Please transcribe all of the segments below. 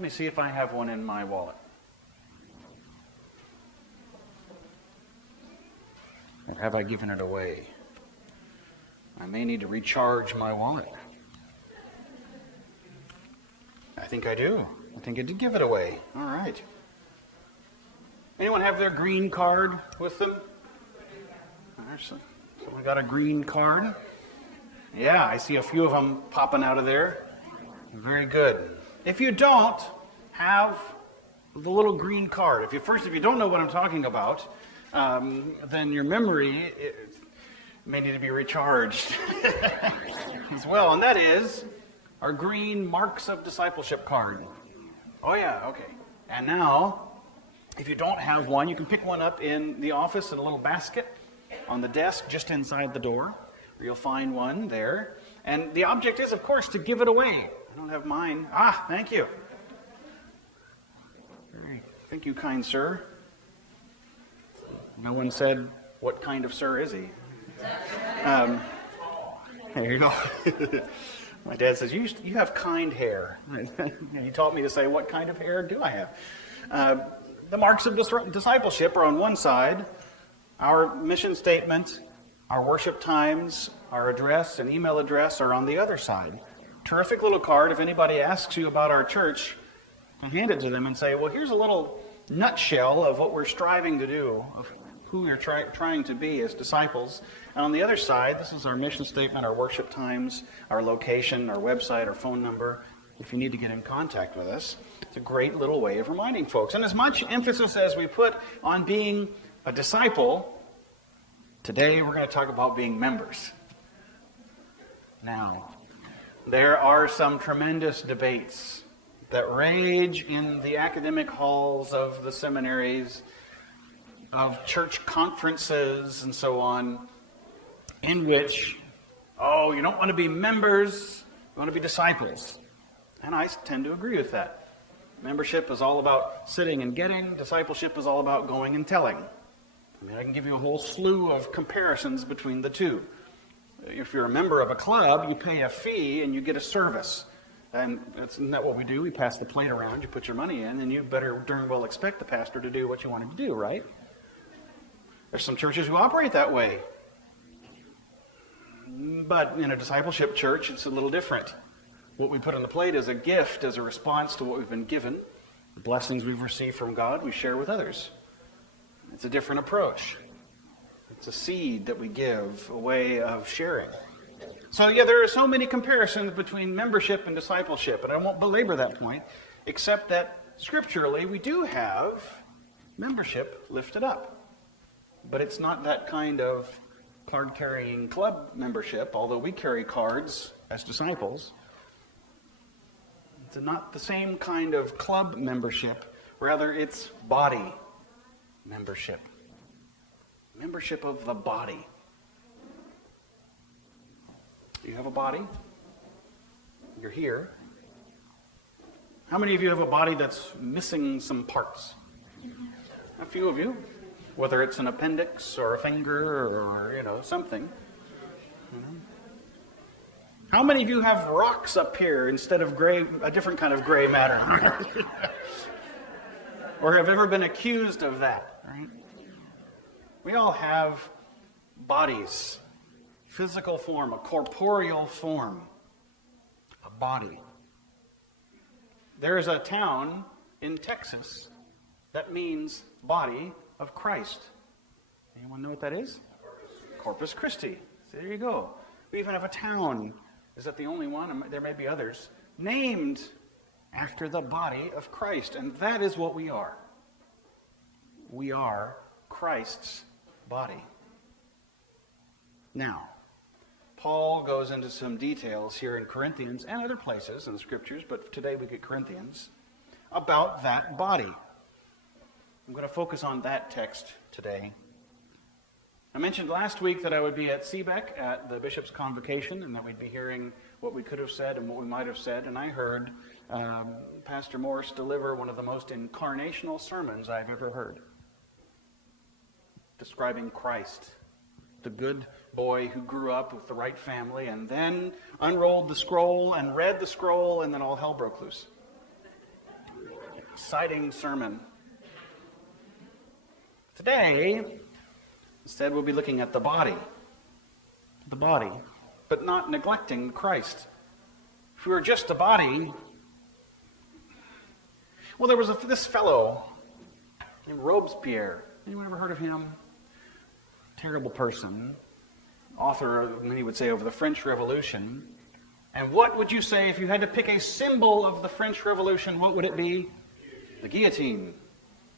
Let me see if I have one in my wallet. Or have I given it away? I may need to recharge my wallet. I think I do. I think I did give it away. All right. Anyone have their green card with them? Someone got a green card? Yeah, I see a few of them popping out of there. Very good. If you don't have the little green card, if you don't know what I'm talking about, then your memory may need to be recharged as well. And that is our green Marks of Discipleship card. Oh yeah, okay. And now, if you don't have one, you can pick one up in the office in a little basket on the desk just inside the door. You'll find one there. And the object is, of course, to give it away. I don't have mine. Ah, thank you. Thank you, kind sir. No one said, what kind of sir is he? There you go. My dad says, you have kind hair. And he taught me to say, what kind of hair do I have? The marks of discipleship are on one side. Our mission statement, our worship times, our address and email address are on the other side. Terrific little card. If anybody asks you about our church, hand it to them and say, well, here's a little nutshell of what we're striving to do, of who we're trying to be as disciples. And on the other side, this is our mission statement, our worship times, our location, our website, our phone number. If you need to get in contact with us, it's a great little way of reminding folks. And as much emphasis as we put on being a disciple, today we're going to talk about being members. Now, there are some tremendous debates that rage in the academic halls of the seminaries, of church conferences and so on, in which, you don't want to be members, you want to be disciples. And I tend to agree with that. Membership is all about sitting and getting. Discipleship is all about going and telling. I mean, I can give you a whole slew of comparisons between the two. If you're a member of a club, you pay a fee and you get a service. And isn't that what we do? We pass the plate around, you put your money in, and you better darn well expect the pastor to do what you want him to do, right? There's some churches who operate that way. But in a discipleship church, it's a little different. What we put on the plate is a gift, as a response to what we've been given. The blessings we've received from God, we share with others. It's a different approach. It's a seed that we give, a way of sharing. So yeah, there are so many comparisons between membership and discipleship, and I won't belabor that point, except that scripturally we do have membership lifted up. But it's not that kind of card-carrying club membership, although we carry cards as disciples. It's not the same kind of club membership. Rather, it's body membership. Membership of the body. You have a body. You're here. How many of you have a body that's missing some parts? A few of you. Whether it's an appendix or a finger or, something. How many of you have rocks up here instead of gray, a different kind of gray matter? Or have ever been accused of that? Right? We all have bodies, physical form, a corporeal form, a body. There is a town in Texas that means body of Christ. Anyone know what that is? Corpus Christi. There you go. We even have a town. Is that the only one? There may be others. Named after the body of Christ. And that is what we are. We are Christ's body. Now, Paul goes into some details here in Corinthians and other places in the scriptures, but today we get Corinthians, about that body. I'm going to focus on that text today. I mentioned last week that I would be at Seebeck at the Bishop's Convocation and that we'd be hearing what we could have said and what we might have said. And I heard Pastor Morris deliver one of the most incarnational sermons I've ever heard, describing Christ, the good boy who grew up with the right family and then unrolled the scroll and read the scroll and then all hell broke loose. exciting sermon. Today, instead, we'll be looking at the body, but not neglecting Christ. If we were just a body, well, there was this fellow named Robespierre. Anyone ever heard of him? Terrible person, author, many would say, of the French Revolution. And what would you say if you had to pick a symbol of the French Revolution? What would it be? The guillotine.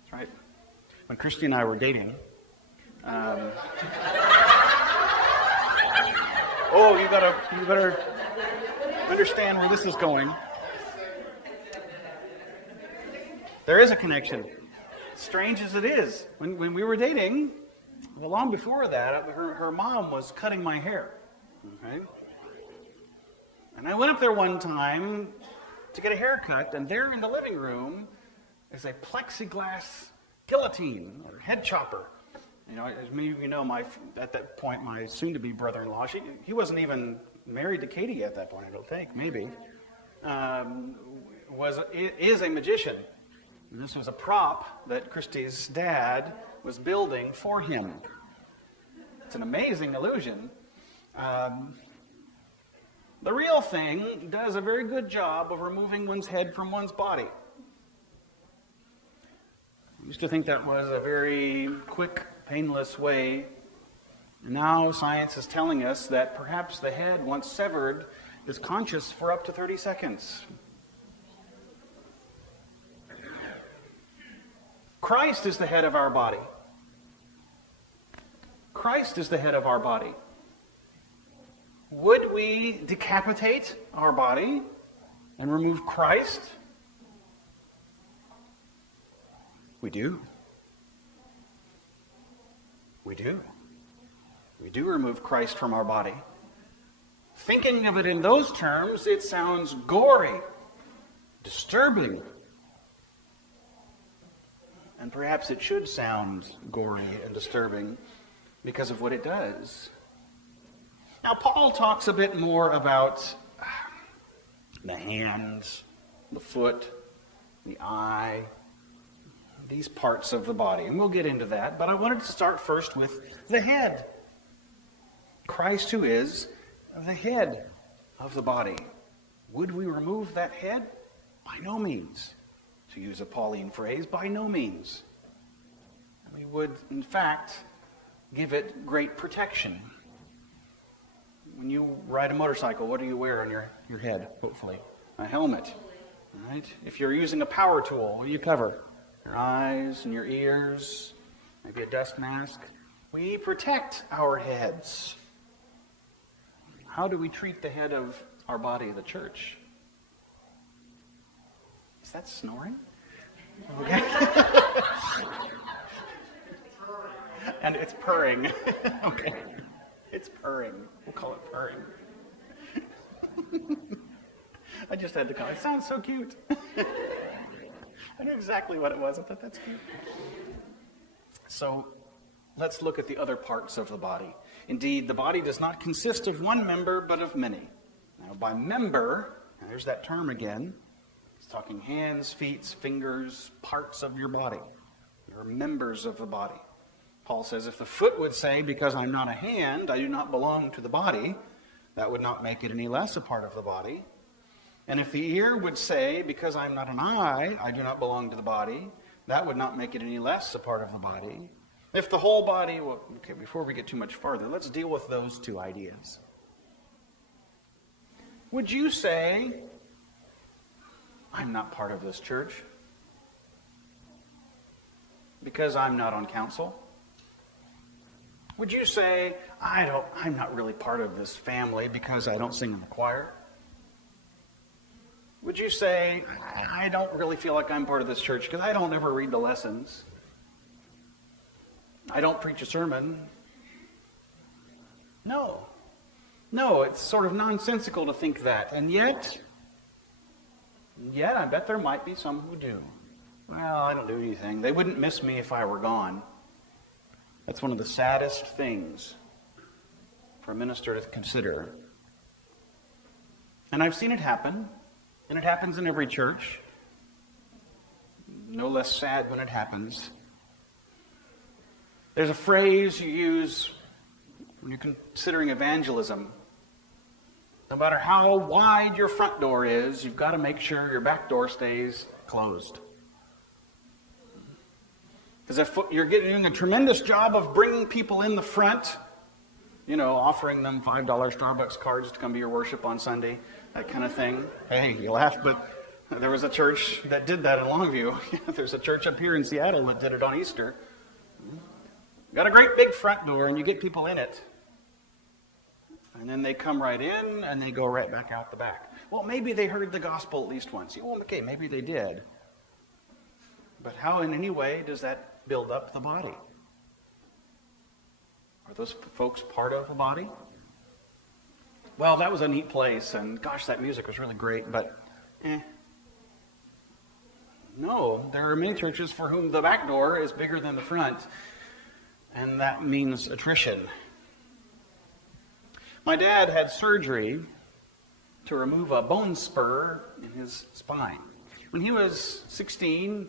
That's right. When Christy and I were dating, you better understand where this is going. There is a connection. Strange as it is, when we were dating, well, long before that, her mom was cutting my hair. Okay? And I went up there one time to get a haircut, and there in the living room is a plexiglass guillotine, or head chopper. You know, as many of you know, at that point, my soon-to-be brother-in-law, he wasn't even married to Katie at that point, I don't think, maybe, is a magician. And this was a prop that Christy's dad was building for him. It's an amazing illusion. The real thing does a very good job of removing one's head from one's body. I used to think that was a very quick, painless way. Now science is telling us that perhaps the head, once severed, is conscious for up to 30 seconds. Christ is the head of our body. Christ is the head of our body. Would we decapitate our body and remove Christ? We do. We do. We do remove Christ from our body. Thinking of it in those terms, it sounds gory, disturbing. And perhaps it should sound gory and disturbing because of what it does. Now, Paul talks a bit more about the hands, the foot, the eye, these parts of the body. And we'll get into that, but I wanted to start first with the head. Christ, who is the head of the body. Would we remove that head? By no means. To use a Pauline phrase, by no means. We would, in fact, give it great protection. When you ride a motorcycle, what do you wear on your head, hopefully? A helmet, right? If you're using a power tool, what do you cover? Your eyes and your ears, maybe a dust mask. We protect our heads. How do we treat the head of our body, the church? Is that snoring? Okay. And it's purring. Okay. It's purring. We'll call it purring. I just had to call it. It sounds so cute. I knew exactly what it was. I thought that's cute. So let's look at the other parts of the body. Indeed, the body does not consist of one member, but of many. Now, by member, there's that term again. It's talking hands, feet, fingers, parts of your body. You're members of the body. Paul says, if the foot would say, because I'm not a hand, I do not belong to the body, that would not make it any less a part of the body. And if the ear would say, because I'm not an eye, I do not belong to the body, that would not make it any less a part of the body. If the whole body, well, okay, before we get too much farther, let's deal with those two ideas. Would you say, I'm not part of this church because I'm not on council? Would you say, I'm not really part of this family because I don't sing in the choir? Would you say, I don't really feel like I'm part of this church because I don't ever read the lessons? I don't preach a sermon. No, it's sort of nonsensical to think that. And yet, I bet there might be some who do. Well, I don't do anything. They wouldn't miss me if I were gone. That's one of the saddest things for a minister to consider. And I've seen it happen, and it happens in every church. no less sad when it happens. There's a phrase you use when you're considering evangelism. No matter how wide your front door is, you've got to make sure your back door stays closed. Because if you're doing a tremendous job of bringing people in the front, offering them $5 Starbucks cards to come to your worship on Sunday, that kind of thing. Hey, you laugh, but there was a church that did that in Longview. There's a church up here in Seattle that did it on Easter. Got a great big front door, and you get people in it. And then they come right in, and they go right back out the back. Well, maybe they heard the gospel at least once. Well, okay, maybe they did. But how in any way does that build up the body? Are those folks part of the body? Well, that was a neat place, and gosh, that music was really great, but No, there are many churches for whom the back door is bigger than the front, and that means attrition. My dad had surgery to remove a bone spur in his spine. When he was 16,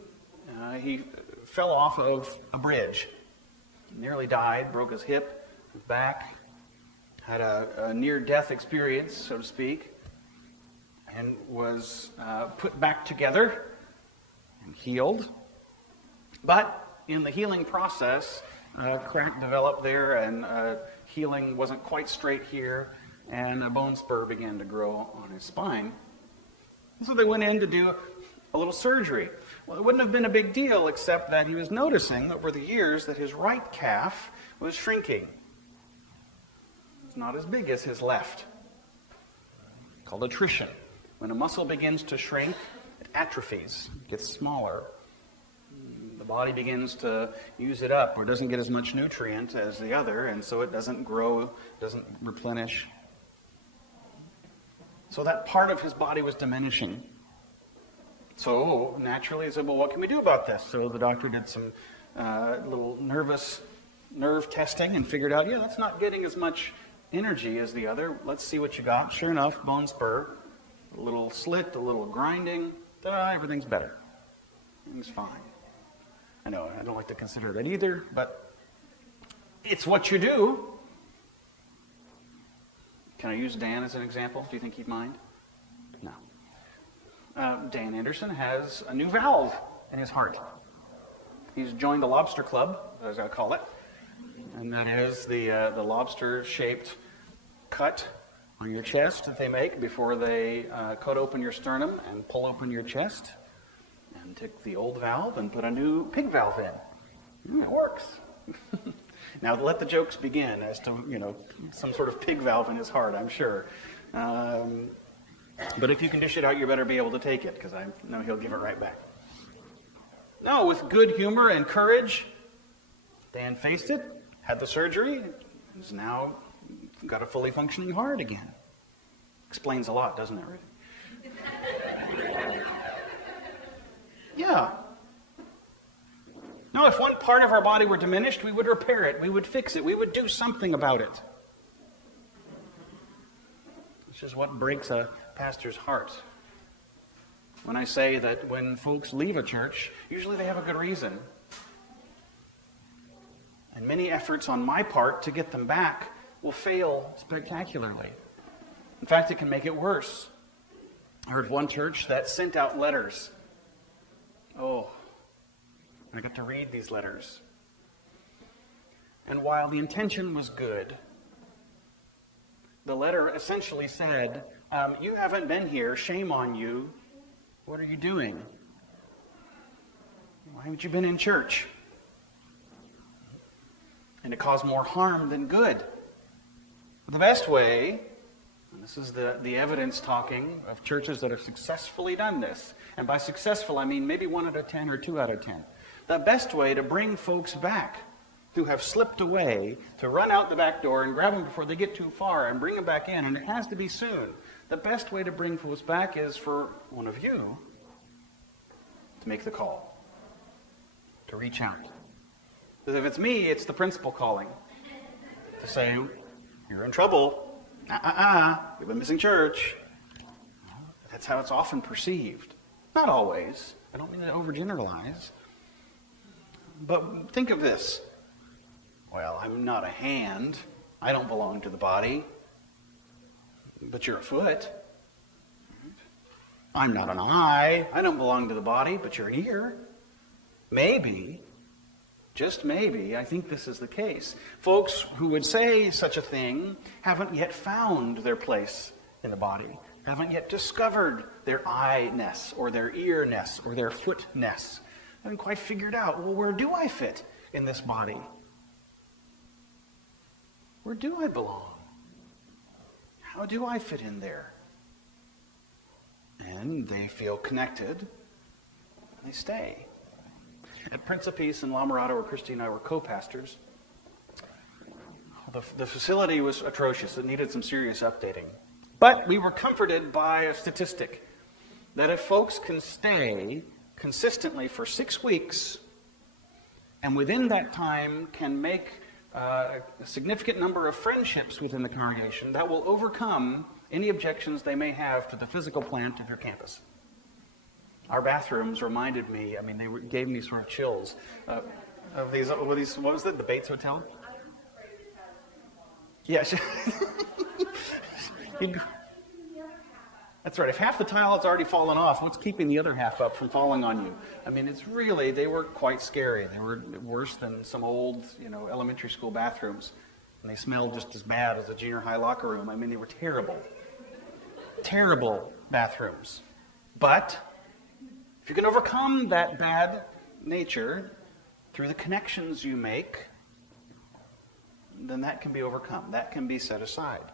he fell off of a bridge. Nearly died, broke his hip, his back, had a near-death experience, so to speak, and was put back together and healed. But in the healing process, a crack developed there, and healing wasn't quite straight here, and a bone spur began to grow on his spine. So they went in to do a little surgery. Well, it wouldn't have been a big deal, except that he was noticing over the years that his right calf was shrinking. It's not as big as his left. It's called attrition. When a muscle begins to shrink, it atrophies, it gets smaller. The body begins to use it up, or doesn't get as much nutrient as the other, and so it doesn't grow, doesn't replenish. So that part of his body was diminishing. So naturally he said, well, what can we do about this? So the doctor did some little nerve testing and figured out, that's not getting as much energy as the other. Let's see what you got. Sure enough, bone spur, a little slit, a little grinding, everything's better. Everything's fine. I know, I don't like to consider that either, but it's what you do. Can I use Dan as an example? Do you think he'd mind? No. Dan Anderson has a new valve in his heart. He's joined the lobster club, as I call it, and that is the lobster-shaped cut on your chest that they make before they cut open your sternum and pull open your chest, and take the old valve and put a new pig valve in. It works. Now let the jokes begin as to some sort of pig valve in his heart, I'm sure. But if you can dish it out, you better be able to take it, because I know he'll give it right back. No, with good humor and courage, Dan faced it, had the surgery, has now got a fully functioning heart again. Explains a lot, doesn't it, really? Yeah. No, if one part of our body were diminished, we would repair it, we would fix it, we would do something about it. Which is what breaks a pastor's heart. When I say that when folks leave a church, usually they have a good reason. And many efforts on my part to get them back will fail spectacularly. In fact, it can make it worse. I heard of one church that sent out letters. Oh, I got to read these letters. And while the intention was good, the letter essentially said, you haven't been here, shame on you. What are you doing? Why haven't you been in church? And it caused more harm than good. The best way, and this is the evidence talking of churches that have successfully done this, and by successful I mean maybe 1 out of 10 or 2 out of 10. The best way to bring folks back who have slipped away, to run out the back door and grab them before they get too far and bring them back in, and it has to be soon. The best way to bring folks back is for one of you to make the call, to reach out. Because if it's me, it's the principal calling, to say, you're in trouble, you've been missing church. That's how it's often perceived. Not always, I don't mean to overgeneralize. But think of this. Well, I'm not a hand. I don't belong to the body. But you're a foot. I'm not an eye. I don't belong to the body, but you're an ear. Maybe, just maybe, I think this is the case. Folks who would say such a thing haven't yet found their place in the body, haven't yet discovered their eye-ness or their ear-ness or their foot-ness. Haven't quite figured out, well, where do I fit in this body? Where do I belong? How do I fit in there? And they feel connected. They stay. At Prince of Peace in La Mirada, where Christy and I were co-pastors, the facility was atrocious. It needed some serious updating. But we were comforted by a statistic that if folks can stay consistently for 6 weeks, and within that time can make a significant number of friendships within the congregation, that will overcome any objections they may have to the physical plant of your campus. Our bathrooms reminded me, gave me sort of chills of these, what was it, the Bates Hotel? Yeah. That's right. If half the tile has already fallen off, what's keeping the other half up from falling on you? They were quite scary. They were worse than some old, elementary school bathrooms. And they smelled just as bad as a junior high locker room. They were terrible. Terrible bathrooms. But if you can overcome that bad nature through the connections you make, then that can be overcome. That can be set aside.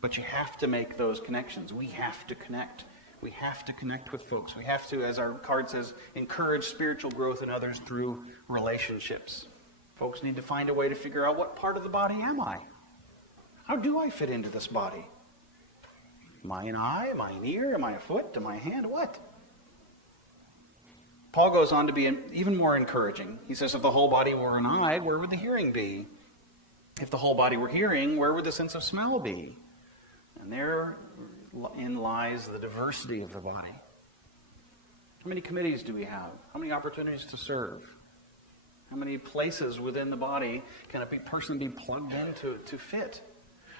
But you have to make those connections. We have to connect. We have to connect with folks. We have to, as our card says, encourage spiritual growth in others through relationships. Folks need to find a way to figure out, what part of the body am I? How do I fit into this body? Am I an eye? Am I an ear? Am I a foot? Am I a hand? What? Paul goes on to be even more encouraging. He says, if the whole body were an eye, where would the hearing be? If the whole body were hearing, where would the sense of smell be? And therein lies the diversity of the body. How many committees do we have? How many opportunities to serve? How many places within the body can a person be plugged in to fit?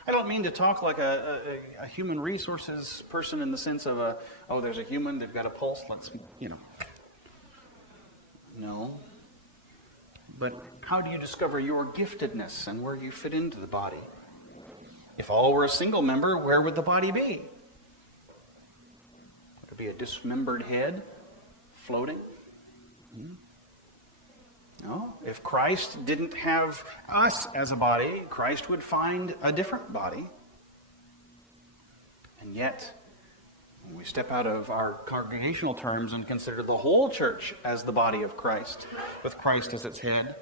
I don't mean to talk like a human resources person in the sense of there's a human, they've got a pulse, No. But how do you discover your giftedness and where you fit into the body? If all were a single member, where would the body be? Would it be a dismembered head floating? No. If Christ didn't have us as a body, Christ would find a different body. And yet, when we step out of our congregational terms and consider the whole church as the body of Christ, with Christ as its head,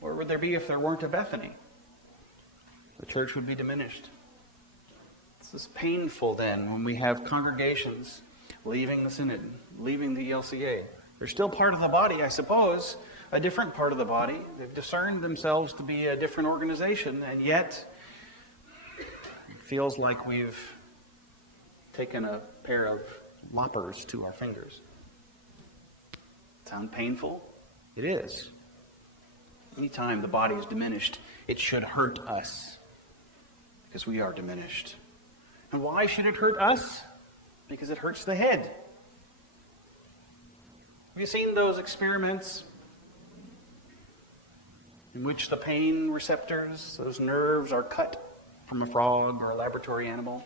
where would there be if there weren't a Bethany? The church would be diminished. This is painful then when we have congregations leaving the synod, leaving the ELCA. They're still part of the body, I suppose, a different part of the body. They've discerned themselves to be a different organization, and yet it feels like we've taken a pair of loppers to our fingers. Sound painful? It is. Anytime the body is diminished, it should hurt us, because we are diminished. And why should it hurt us? Because it hurts the head. Have you seen those experiments in which the pain receptors, those nerves, are cut from a frog or a laboratory animal?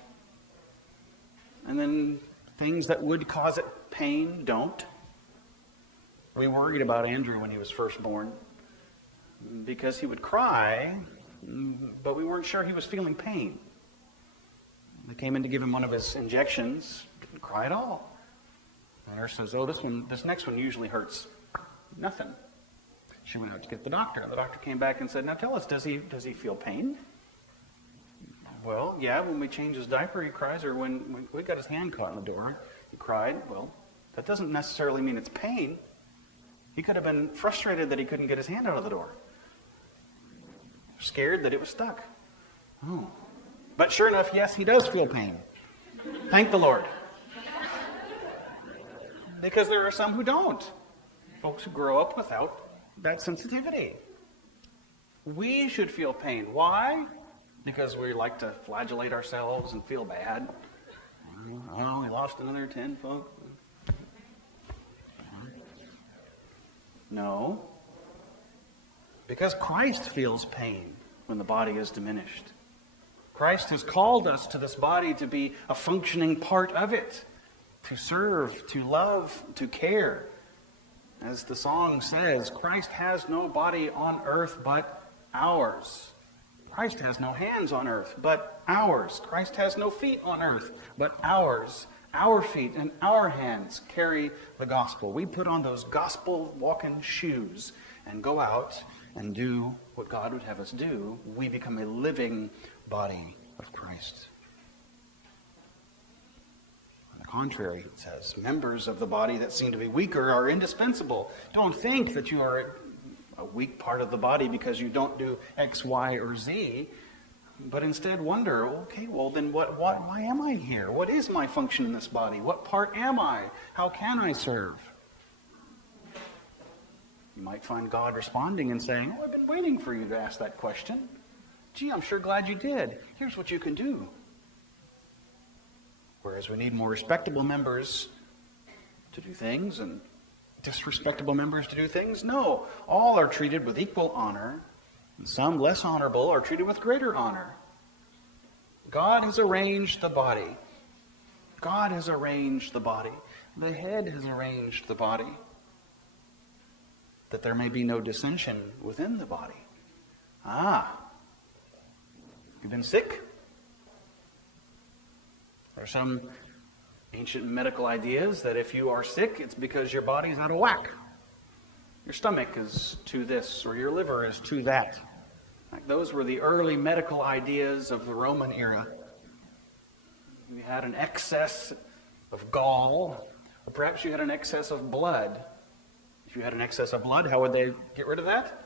And then things that would cause it pain don't. We worried about Andrew when he was first born because he would cry, but we weren't sure he was feeling pain. They came in to give him one of his injections, didn't cry at all. The nurse says, this next one usually hurts nothing. She went out to get the doctor, and the doctor came back and said, now tell us, does he feel pain? Well, yeah, when we change his diaper, he cries, or when we got his hand caught in the door, he cried. Well, that doesn't necessarily mean it's pain. He could have been frustrated that he couldn't get his hand out of the door. Scared that it was stuck. Oh. But sure enough, yes, he does feel pain. Thank the Lord. because there are some who don't. Folks who grow up without that sensitivity. We should feel pain. Why? Because we like to flagellate ourselves and feel bad. Oh, we lost another 10 folks. No. Because Christ feels pain when the body is diminished. Christ has called us to this body to be a functioning part of it, to serve, to love, to care. As the song says, Christ has no body on earth but ours. Christ has no hands on earth but ours. Christ has no feet on earth but ours. Our feet and our hands carry the gospel. We put on those gospel-walking shoes and go out and do what God would have us do. We become a living body of Christ. On the contrary, it says, members of the body that seem to be weaker are indispensable. Don't think that you are a weak part of the body because you don't do X, Y, or Z. But instead wonder, okay, well then why am I here? What is my function in this body? What part am I? How can I serve? You might find God responding and saying, oh, I've been waiting for you to ask that question. Gee, I'm sure glad you did. Here's what you can do. Whereas we need more respectable members to do things and disrespectable members to do things, no. All are treated with equal honor. And some, less honorable, are treated with greater honor. God has arranged the body. God has arranged the body. The head has arranged the body. That there may be no dissension within the body. You've been sick? There are some ancient medical ideas that if you are sick, it's because your body's out of whack. Your stomach is to this, or your liver is to that. Like those were the early medical ideas of the Roman era. You had an excess of gall, or perhaps you had an excess of blood. If you had an excess of blood, how would they get rid of that?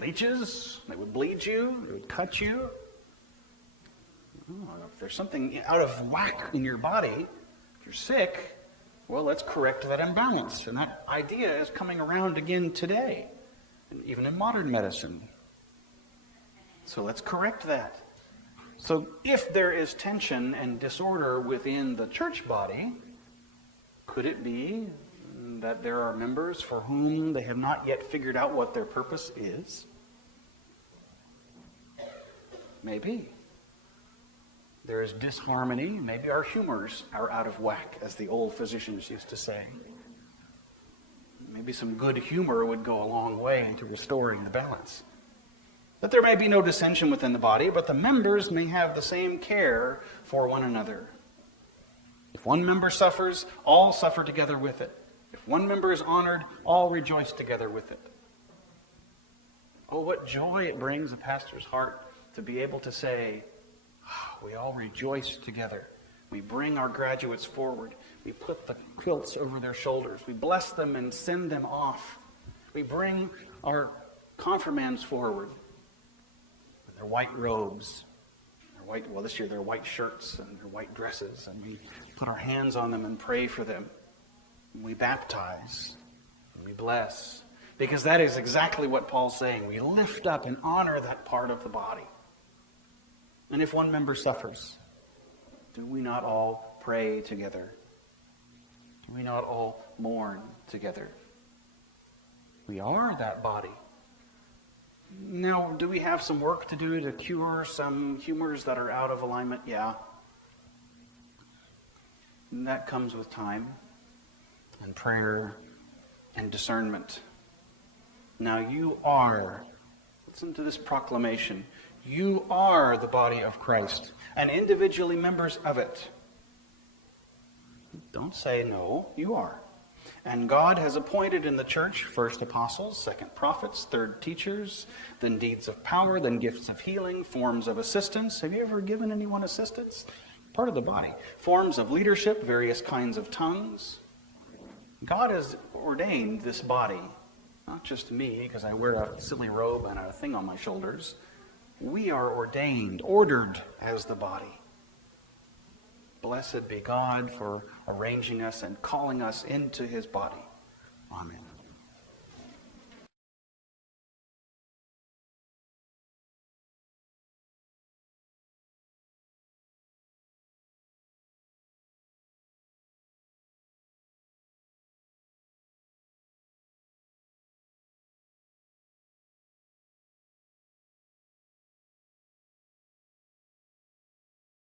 Leeches. They would bleed you. They would cut you. If there's something out of whack in your body, if you're sick, well, let's correct that imbalance. And that idea is coming around again today, and even in modern medicine. So let's correct that. So if there is tension and disorder within the church body, could it be that there are members for whom they have not yet figured out what their purpose is? Maybe. There is disharmony. Maybe our humors are out of whack, as the old physicians used to say. Maybe some good humor would go a long way into restoring the balance. That there may be no dissension within the body, but the members may have the same care for one another. If one member suffers, all suffer together with it. If one member is honored, all rejoice together with it. Oh, what joy it brings a pastor's heart to be able to say, we all rejoice together. We bring our graduates forward. We put the quilts over their shoulders. We bless them and send them off. We bring our confirmands forward with their white robes. This year they're white shirts and their white dresses. And we put our hands on them and pray for them. We baptize. And we bless. Because that is exactly what Paul's saying. We lift up and honor that part of the body. And if one member suffers, do we not all pray together? Do we not all mourn together? We are that body. Now, do we have some work to do to cure some humors that are out of alignment? Yeah. And that comes with time and prayer and discernment. Now you are, listen to this proclamation, you are the body of Christ and individually members of it. Don't say no, you are. And God has appointed in the church first apostles, second prophets, third teachers, then deeds of power, then gifts of healing, forms of assistance. Have you ever given anyone assistance? Part of the body. Forms of leadership, various kinds of tongues. God has ordained this body, not just me, because I wear a silly robe and a thing on my shoulders. We are ordained, ordered as the body. Blessed be God for arranging us and calling us into his body. Amen.